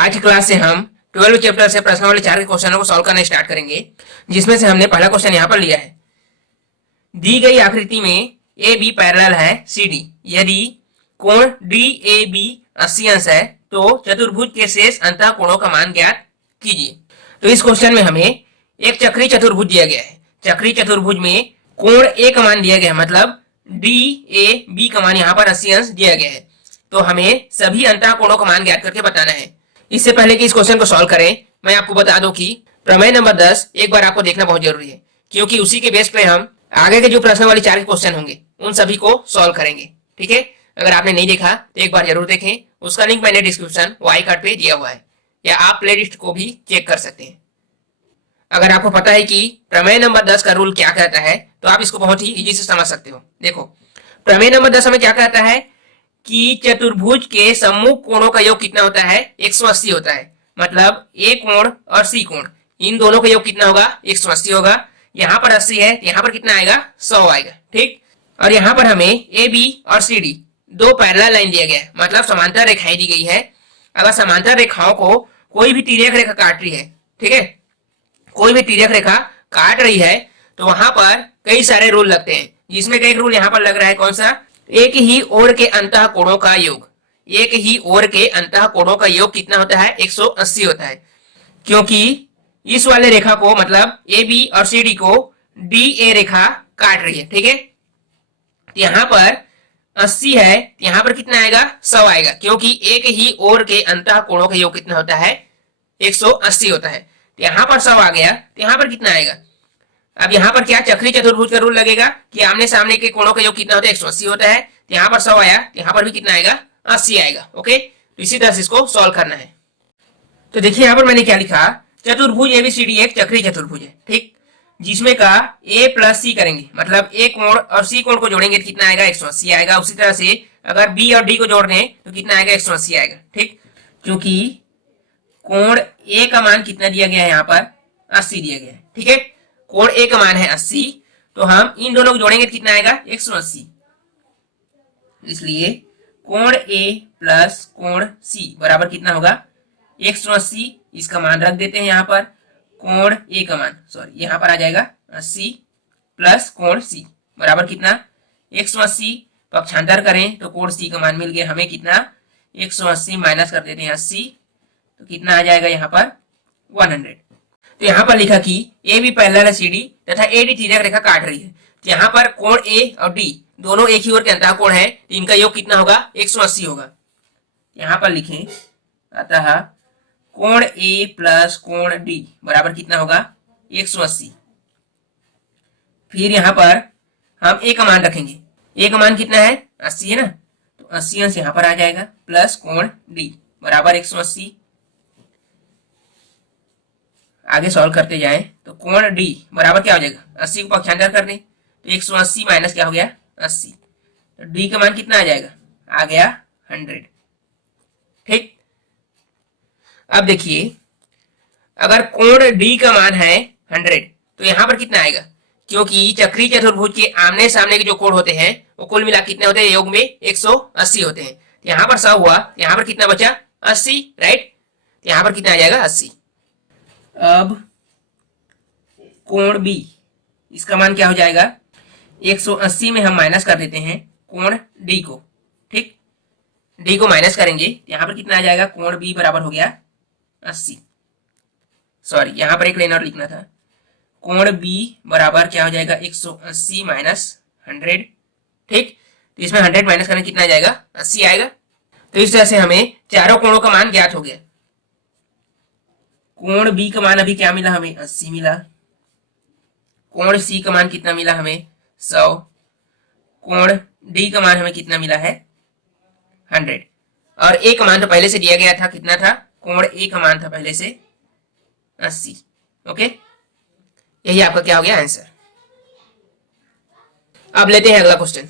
आज की क्लास से हम 12 चैप्टर से प्रश्नावली 4 के क्वेश्चनों को सॉल्व करना स्टार्ट करेंगे, जिसमें से हमने पहला क्वेश्चन यहाँ पर लिया है। दी गई आकृति में ए बी पैरेलल है सी डी। यदि कोण डी ए बी 80 अंश है तो चतुर्भुज के शेष अंतः कोणों का मान ज्ञात कीजिए। तो इस क्वेश्चन में हमें एक चक्रीय चतुर्भुज दिया गया है। चक्रीय चतुर्भुज में कोण ए का मान दिया गया है, मतलब डी ए बी का मान यहाँ पर 80 अंश दिया गया है। तो हमें सभी अंतः कोणों का मान ज्ञात करके बताना है। इससे पहले कि इस क्वेश्चन को सॉल्व करें, मैं आपको बता दूं कि प्रमेय नंबर 10 एक बार आपको देखना बहुत जरूरी है, क्योंकि उसी के बेस पे हम आगे के जो प्रश्नावली 4 के क्वेश्चन होंगे उन सभी को सॉल्व करेंगे। ठीक है, अगर आपने नहीं देखा तो एक बार जरूर देखें। उसका लिंक मैंने डिस्क्रिप्शन वाई कार्ड पे दिया हुआ है, या आप प्ले लिस्ट को भी चेक कर सकते हैं। अगर आपको पता है कि प्रमेय नंबर 10 का रूल क्या कहता है तो आप इसको बहुत ही इजी से समझ सकते हो। देखो, प्रमेय नंबर 10 हमें क्या कहता है कि चतुर्भुज के सम्मुख कोणों का योग कितना होता है, 180 होता है। मतलब ए कोण और सी कोण, इन दोनों का योग कितना होगा, 180 होगा। यहाँ पर 80 है, यहाँ पर कितना आएगा, 100 आएगा। ठीक, और यहाँ पर हमें ए बी और सी डी दो पैरेलल लाइन दिया गया है, मतलब समांतर रेखाएं दी गई है। अगर समांतर रेखाओं को कोई भी तिर्यक रेखा काट रही है, ठीक है, कोई भी तिर्यक रेखा काट रही है, तो वहां पर कई सारे रूल लगते हैं, जिसमें एक रूल यहाँ पर लग रहा है, कौन सा, एक ही ओर के अंतः कोणों का योग। एक ही ओर के अंतः कोणों का योग कितना होता है, 180 होता है। क्योंकि इस वाले रेखा को, मतलब ए बी और सी डी को डी ए रेखा काट रही है। ठीक है, यहाँ पर 80 है, यहाँ पर कितना आएगा, 100 आएगा, क्योंकि एक ही ओर के अंतः कोणों का योग कितना होता है, 180 होता है। यहाँ पर 100 आ गया, तो यहाँ पर कितना आएगा। अब यहाँ पर क्या चक्रीय चतुर्भुज का रूल लगेगा कि आमने सामने के कोणों का योग कितना होता है, 180 होता है। तो यहाँ पर 100 आया, तो यहाँ पर भी कितना आएगा, 80 आएगा। ओके, तो इसी तरह से इसको सॉल्व करना है। तो देखिए यहाँ पर मैंने क्या लिखा, चतुर्भुज एबीसीडी एक चक्रीय चतुर्भुज है, ठीक, जिसमें का ए प्लस सी करेंगे, मतलब ए कोण और सी कोण को जोड़ेंगे तो कितना आएगा, 180 आएगा। उसी तरह से अगर बी और डी को जोड़ दें तो कितना आएगा, 180 आएगा। ठीक, क्योंकि कोण ए का मान कितना दिया गया है, यहाँ पर 80 दिया गया है। ठीक है, कोण ए का मान है 80, तो हम इन दोनों को जोड़ेंगे तो कितना आएगा, 180। इसलिए कोण ए प्लस कोण सी बराबर कितना होगा, 180। इसका मान रख देते हैं यहाँ पर, कोण ए का मान, सॉरी, यहाँ पर आ जाएगा 80 प्लस कोण सी बराबर कितना, 180। पक्षांतर करें तो कोण सी का मान मिल गया हमें कितना, 180 माइनस कर देते हैं 80, तो कितना आ जाएगा यहाँ पर 100। तो यहाँ पर लिखा कि ए बी पैरेलल है सी डी तथा ए डी तिर्यक रेखा काट रही है। तो यहाँ पर कोण ए और डी दोनों एक ही ओर के अंतः कोण है, तो इनका योग कितना होगा, 180 होगा। यहाँ पर लिखें, अतः कोण ए प्लस कोण डी बराबर कितना होगा, 180। फिर यहाँ पर हम ए का मान रखेंगे, ए का मान कितना है, 80 है ना, तो 80 अंश यहाँ पर आ जाएगा, प्लस कोण डी बराबर 180। आगे सॉल्व करते जाएं तो कोण डी बराबर क्या हो जाएगा, 80 को पक्षांतर कर दें तो 180 माइनस क्या हो गया, 80, तो डी का मान कितना आ जाएगा, आ गया 100। ठीक, अब देखिए, अगर कोण डी का मान है 100 तो यहाँ पर कितना आएगा, क्योंकि चक्रीय चतुर्भुज के आमने सामने के जो कोण होते हैं वो कुल मिला कितने होते हैं, योग में 180 होते हैं। तो यहाँ पर 100 हुआ, यहाँ पर कितना बचा, 80, राइट। तो यहाँ पर कितना आ जाएगा, 80। अब कोण बी, इसका मान क्या हो जाएगा, 180 में हम माइनस कर देते हैं कोण डी को। ठीक, डी को माइनस करेंगे, यहाँ पर कितना आ जाएगा, कोण बी बराबर हो गया 80, सॉरी यहाँ पर एक लाइन और लिखना था, कोण बी बराबर क्या हो जाएगा, 180 माइनस 100। ठीक, तो इसमें 100 माइनस करने कितना आ जाएगा, 80 आएगा। तो इस तरह से हमें चारों कोणों का मान ज्ञात हो गया। कोण बी का मान अभी क्या मिला हमें, 80 मिला। कोण सी का मान कितना मिला हमें, 100। कोण डी का मान हमें कितना मिला है, 100। और ए का मान तो पहले से दिया गया था, कितना था, कोण ए का मान था पहले से 80। ओके, यही आपका क्या हो गया, आंसर। अब लेते हैं अगला क्वेश्चन।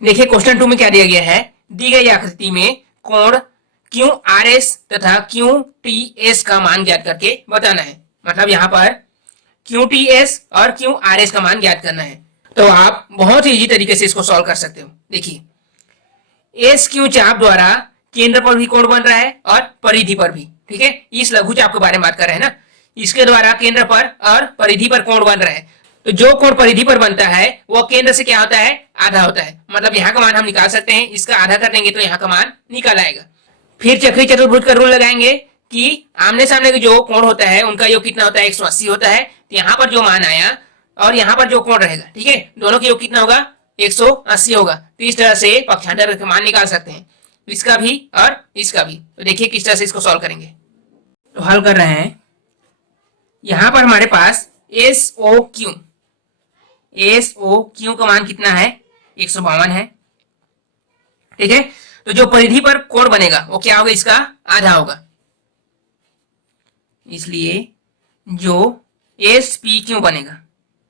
देखिए क्वेश्चन 2 में क्या दिया गया है, दी गई आकृति में कोण क्यू आर एस तथा क्यू टी एस का मान ज्ञात करके बताना है। मतलब यहाँ पर क्यू टी एस और क्यू आर एस का मान ज्ञात करना है। तो आप बहुत ही इजी तरीके से इसको सॉल्व कर सकते हो। देखिए, एस क्यू चाप द्वारा केंद्र पर भी कोण बन रहा है और परिधि पर भी, ठीक है। इस लघुचाप के बारे में बात कर रहे हैं ना, इसके द्वारा केंद्र पर और परिधि पर कोण बन रहा है। तो जो कोण परिधि पर बनता है वो केंद्र से क्या होता है, आधा होता है। मतलब यहाँ का मान हम निकाल सकते हैं, इसका आधा कर देंगे तो यहाँ का मान निकल आएगा। फिर चक्रीय चतुर्भुज का रूल लगाएंगे कि आमने सामने के जो कोण होता है उनका योग कितना होता है, 180 होता है। तो यहाँ पर जो मान आया और यहाँ पर जो कोण रहेगा, ठीक है, दोनों का योग कितना होगा, 180 होगा। तो इस तरह से पक्षांतर के मान निकाल सकते हैं, इसका भी और इसका भी। तो देखिए किस तरह से इसको सॉल्व करेंगे। तो हल कर रहे हैं, यहां पर हमारे पास एस ओ क्यू का मान कितना है, 152 है, ठीक है। तो जो परिधि पर कोण बनेगा वो क्या होगा, इसका आधा होगा। इसलिए जो एस पी क्यू बनेगा,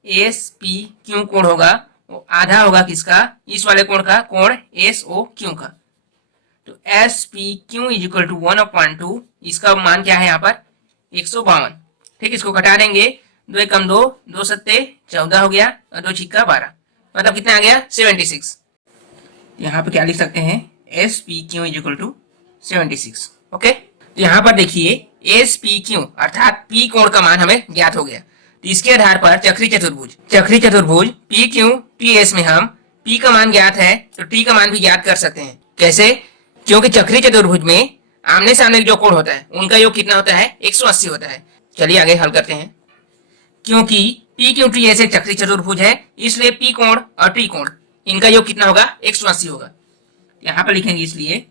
एस पी क्यू कोण होगा वो आधा होगा किसका, इस वाले कोण का, कोण एस ओ क्यू का। तो S P Q is equal to 1/2, इसका मान क्या है यहाँ पर, 152, ठीक। इसको घटा देंगे, 2 एकम 2, 2 सत्ते 14 हो गया और 2 छिक्का 12, मतलब कितना आ गया, 76। यहाँ पे क्या लिख सकते हैं, S P Q is equal to 76, okay. तो यहाँ पर देखिए एस पी क्यू अर्थात पी कोण का मान हमें ज्ञात हो गया। तो इसके आधार पर चक्रीय चतुर्भुज पी क्यू टी एस में हम पी का मान ज्ञात है तो टी का मान भी ज्ञात कर सकते हैं। कैसे, क्योंकि चक्रीय चतुर्भुज में आमने सामने जो कोण होता है उनका योग कितना होता है, 180 होता है। चलिए आगे हल करते हैं। क्योंकि पी क्यू टी एस एक चक्रीय चतुर्भुज है, इसलिए पी कोण और टी कोण इनका योग कितना होगा, 180 होगा। यहां पर लिखेंगे इसलिए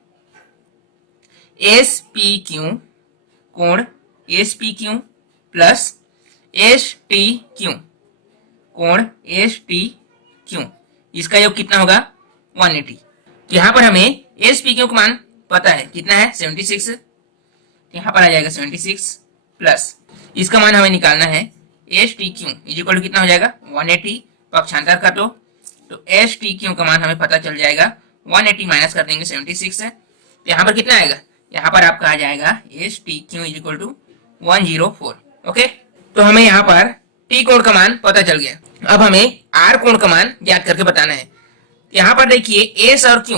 एस पी क्यू कोण S P Q plus S T Q कोण एस टी क्यू, इसका योग कितना होगा, 180। यहां पर हमें एस पी क्यू का मान पता है कितना है, 76। यहां पर आ जाएगा 76 प्लस इसका मान हमें निकालना है S T Q is equal to कितना हो जाएगा, 180। पक्षांतर कर दो तो एस टी क्यू का मान हमें पता चल जाएगा, 180 माइनस कर देंगे 76 से। तो यहाँ पर कितना आएगा, यहाँ पर आपका आ जाएगा S T Q is equal to 104, okay. तो हमें यहाँ पर टी कोण का मान पता चल गया। अब हमें आर कोण का मान ज्ञात करके बताना है। यहाँ पर देखिए एस और क्यू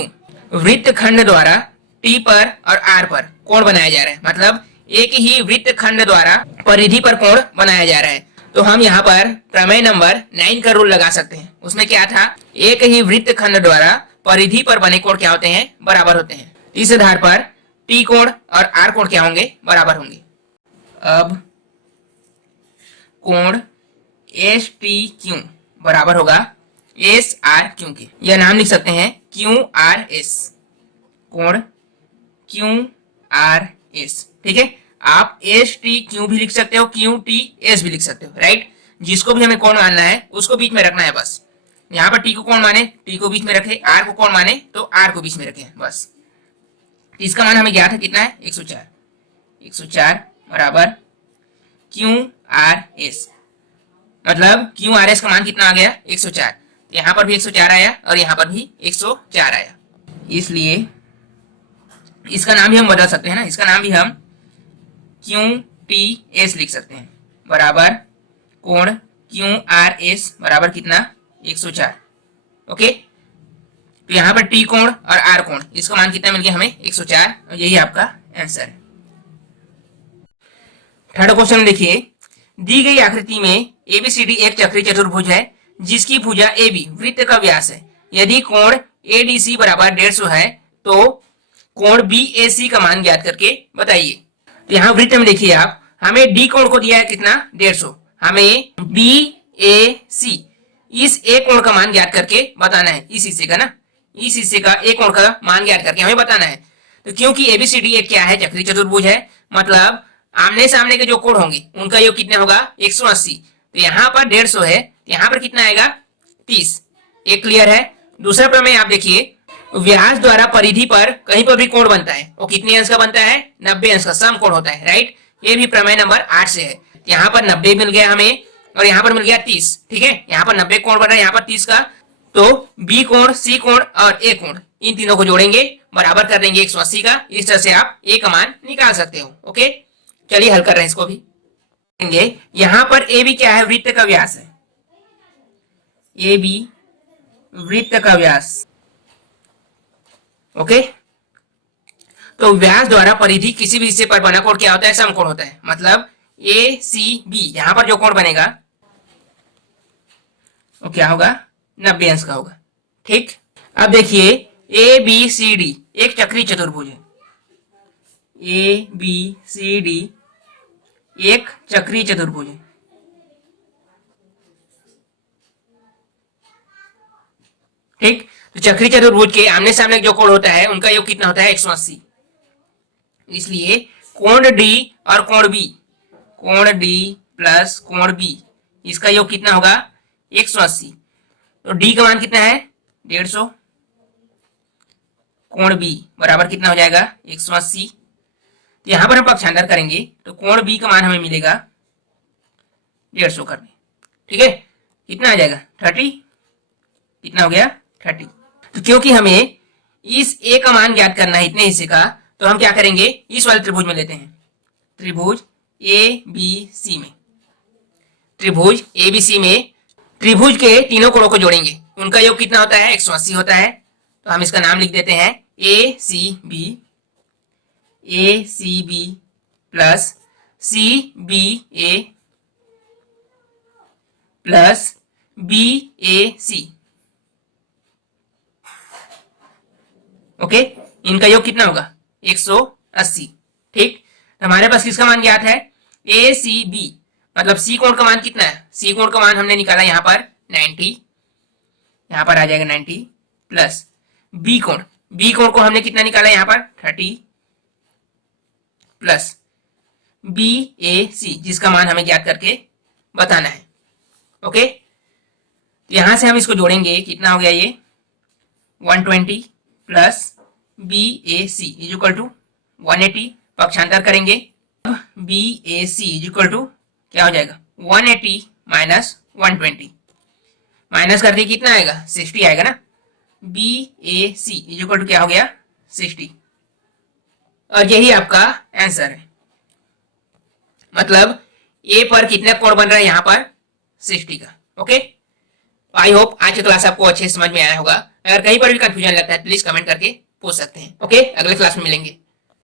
वृत्त खंड द्वारा टी पर और आर पर कोण बनाया जा रहा है, मतलब एक ही वृत्त खंड द्वारा परिधि पर कोण बनाया जा रहा है। तो हम यहाँ पर प्रमेय नंबर 9 का रूल लगा सकते हैं। उसमें क्या था, एक ही वृत्त खंड द्वारा परिधि पर बने कोण क्या होते हैं, बराबर होते हैं। इस आधार पर टी कोण और आर कोण क्या होंगे, बराबर होंगे। अब कोण एस टी क्यू बराबर होगा एस आर क्यू के, यह नाम लिख सकते हैं क्यू आर एस, कोण क्यू आर एस, ठीक है। आप एस टी क्यू भी लिख सकते हो, क्यू टी एस भी लिख सकते हो, राइट। जिसको भी हमें कोण मानना है उसको बीच में रखना है बस। यहाँ पर टी को कोण माने टी को बीच में रखे, आर को कोण माने तो आर को बीच में रखे बस। इसका मान हमें ज्ञात है कितना है, 104। 104 बराबर क्यू आर एस, मतलब क्यू आर एस का मान कितना आ गया, 104। यहाँ पर भी 104 आया और यहाँ पर भी 104 आया। इसलिए इसका नाम भी हम बदल सकते हैं ना, इसका नाम भी हम क्यू टी एस लिख सकते हैं, बराबर कोण क्यू आर एस बराबर कितना, 104, ओके। तो यहाँ पर टी कोण और आर कोण इसका मान कितना मिल गया हमें, 104, और यही आपका आंसर है। थर्ड क्वेश्चन देखिए, दी गई आकृति में एबीसीडी एक चक्रीय चतुर्भुज है जिसकी भुजा AB वृत्त का व्यास है। यदि कोण ADC बराबर 150 है तो कोण BAC का मान ज्ञात करके बताइए। तो यहाँ वृत्त में देखिए आप, हमें डी कोण को दिया है कितना, 150, हमें BAC इस ए कोण का मान ज्ञात करके बताना है, इस हिस्से का ना, इस हिस्से का ए कोण का मान ज्ञात करके हमें बताना है। तो क्योंकि एबीसीडी एक क्या है, चक्रीय चतुर्भुज है, मतलब आमने सामने के जो कोण होंगे उनका योग कितना होगा, 180। तो यहाँ पर 150 है, यहाँ पर कितना आएगा, 30। एक क्लियर है। दूसरा प्रमेय आप देखिए, व्यास द्वारा परिधि पर कहीं पर भी कोण बनता है वो कितने अंश का बनता है, 90 अंश का सम कोण होता है, राइट। ये भी प्रमेय नंबर 8 से है। यहाँ पर 90 मिल गया हमें और यहाँ पर मिल गया 30, ठीक है। यहाँ पर 90 कोण बन रहा है, यहाँ पर 30 का। तो बी कोण, सी कोण और ए कोण इन तीनों को जोड़ेंगे, बराबर कर देंगे 180 का। इस तरह से आप ए का मान निकाल सकते हो, ओके। चलिए हल कर रहे हैं इसको भी। यहाँ पर ए बी क्या है, वृत्त का व्यास है, ए बी वृत्त का व्यास, ओके। तो व्यास द्वारा परिधि किसी भी हिस्से पर बना कोण क्या होता है? समकोण होता है। मतलब ए सी बी, यहां पर जो कोण बनेगा वो क्या होगा? 90 अंश का होगा। ठीक, अब देखिए ए बी सी डी एक चक्रीय चतुर्भुज है। ए बी सी डी एक चक्रीय चतुर्भुज है। ठीक, तो चक्रीय चतुर्भुज के आमने सामने जो कोण होता है उनका योग कितना होता है? 180। इसलिए कोण डी और कोण बी, कोण डी प्लस कोण बी, इसका योग कितना होगा? 180। तो डी का मान कितना है? 150। कोण बी बराबर कितना हो जाएगा? 180। तो यहां पर हम पक्षांतर करेंगे तो कोण बी का मान हमें मिलेगा 150 कर दें। ठीक है, कितना आ जाएगा? 30। कितना हो गया? 30। तो क्योंकि हमें इस ए का मान ज्ञात करना है इतने हिस्से का, तो हम क्या करेंगे? इस वाले त्रिभुज में लेते हैं, त्रिभुज ए बी सी में। त्रिभुज ए बी सी में त्रिभुज के तीनों कोणों को जोड़ेंगे, उनका योग कितना होता है? 180 होता है। तो हम इसका नाम लिख देते हैं A C B plus C B A plus B A C. Okay, इनका योग कितना होगा? 180। ठीक, हमारे पास किसका मान ज्ञात है? ए सी बी, मतलब सी कोण का मान कितना है? सी कोण का मान हमने निकाला यहाँ पर 90, यहाँ पर आ जाएगा 90 प्लस बी कोण, बी कोण को हमने कितना निकाला यहाँ पर? 30 प्लस बी ए सी, जिसका मान हमें ज्ञात करके बताना है। ओके, यहां से हम इसको जोड़ेंगे, कितना हो गया ये? 120 plus B A C is equal to 180। पक्षांतर करेंगे, B A C is equal to क्या हो जाएगा? 180 माइनस 120, माइनस कर दिए कितना आएगा? 60 आएगा ना। B A C is equal to क्या हो गया? 60। और यही आपका आंसर है। मतलब ए पर कितना कोण बन रहा है यहाँ पर? 60 का। ओके, आई होप आज की क्लास आपको अच्छे समझ में आया होगा। अगर कहीं पर भी कंफ्यूजन लगता है प्लीज कमेंट करके पूछ सकते हैं। ओके, अगले क्लास में मिलेंगे।